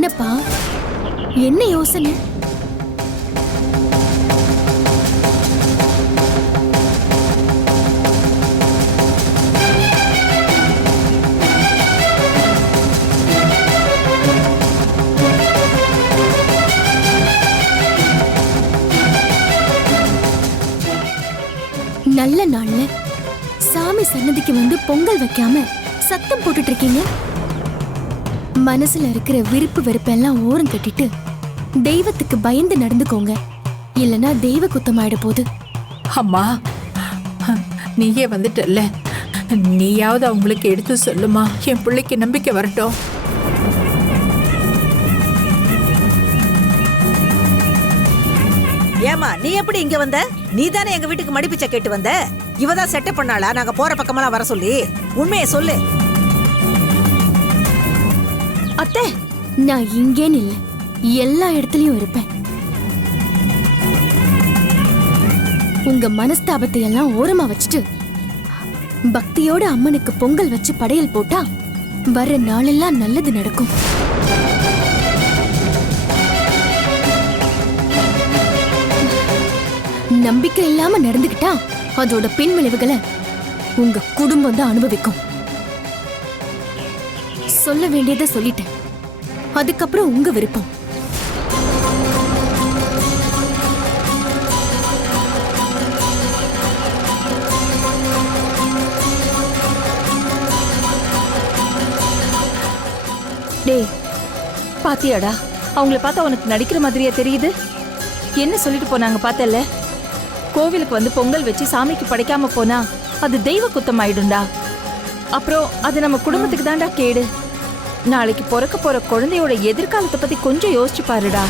என்னப்பா, என்ன யோசனை? நல்ல நாள்ல சாமி சன்னதிக்கு வந்து பொங்கல் வைக்காம சத்தம் போட்டுட்டு இருக்கீங்க. மனசுல இருக்கிற விருப்பு வெறுப்பெல்லாம் ஓரம் கட்டிட்டு தெய்வத்துக்கு பயந்து நடந்துக்கோங்க, இல்லனா தெய்வ குத்தமாயிட போகுது. அம்மா, நீயே வந்துட்டல்ல, நீயாவது அவங்களுக்கு எடுத்து சொல்லுமா, என் பிள்ளைக்கு நம்பிக்கை வரட்டும். ஏமா நீ எப்படி இங்க வந்த? நீ தானே எங்க வீட்டுக்கு மடிப்பிச்ச கேட்டு வந்த. இவதான் செட்டப் பண்ணாளா நாங்க போற பக்கமெல்லாம் வர சொல்லி? உண்மையை சொல்லு. அத்தை, நான் இங்கேன்னு இல்ல, எல்லா இடத்துலயும் இருப்பேன். உங்க மனஸ்தாபத்தை எல்லாம் ஓரமா வச்சுட்டு பக்தியோட அம்மனுக்கு பொங்கல் வச்சு படையல் போட்டா வர்ற நாளெல்லாம் நல்லது நடக்கும். நம்பிக்கை இல்லாம நடந்துக்கிட்டா அதோட பின் விளைவுகளை உங்க குடும்பம் தான் அனுபவிக்கும். சொல்ல வேண்டியதை சொல்லிட்டேன், அதுக்கப்புறம் உங்க விருப்பம். டேய், பாத்தியாடா? அவங்கள பார்த்தா உனக்கு நடிக்கிற மாதிரியே தெரியுது. என்ன சொல்லிட்டு போனாங்க பார்த்தல? கோவிலுக்கு வந்து பொங்கல் வச்சு சாமிக்கு படைக்காம போனா அது தெய்வ குத்தம் ஆயிடும்டா. அப்புறம் அது நம்ம குடும்பத்துக்கு தான்டா கேடு. நாளைக்கு பிறக்க போற குழந்தையோட எதிர்காலத்தை பத்தி கொஞ்சம் யோசிச்சு பாருடா.